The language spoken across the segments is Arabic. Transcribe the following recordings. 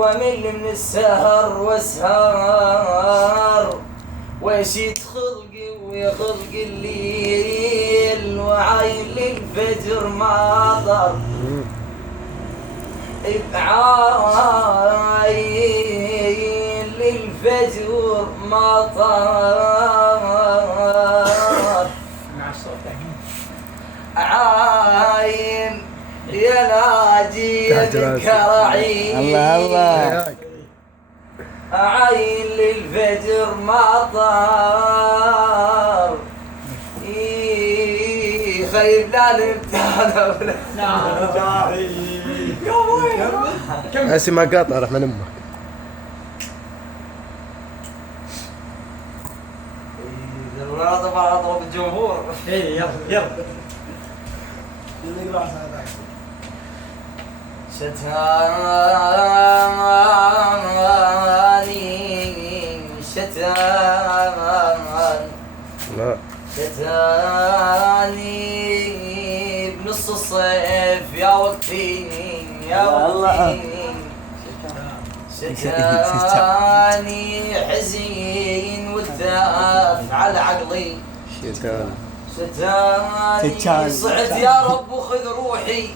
وامل من السهر واسهر واشيد خلقي ويخلق الليل وعاين للفجر ماطر بعاين للفجر ماطر عاين يا ناجي الكرعين الله الله عاين للفجر ماطر خيب لا نبتعد هسي ما قاطع راح من امك. اذا طبعا اضرب الجمهور. يلا يلا شتاني بنص الصيف يا وقتي يا وقتي شتاني حزين والتاف على عقلي شتاني صعد يا رب وخذ روحي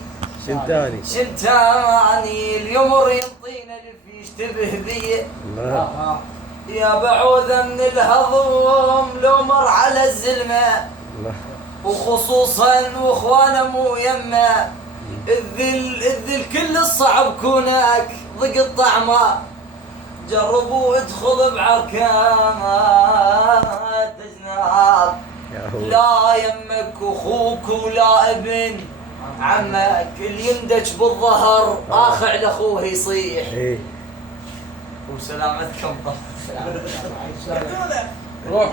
شتاني اليمر ينطينا الف يشتبه بي يا بعوذة من الهضوم لو مر على الزلمة وخصوصا واخوانا مو يمه الذل كل الصعب كونك ضق الطعمة جربوا ادخل بعركات اجناب لا يمك اخوك ولا ابن عمك اللي يندج بالظهر اخع لاخوه يصيح وسلامتكم. روح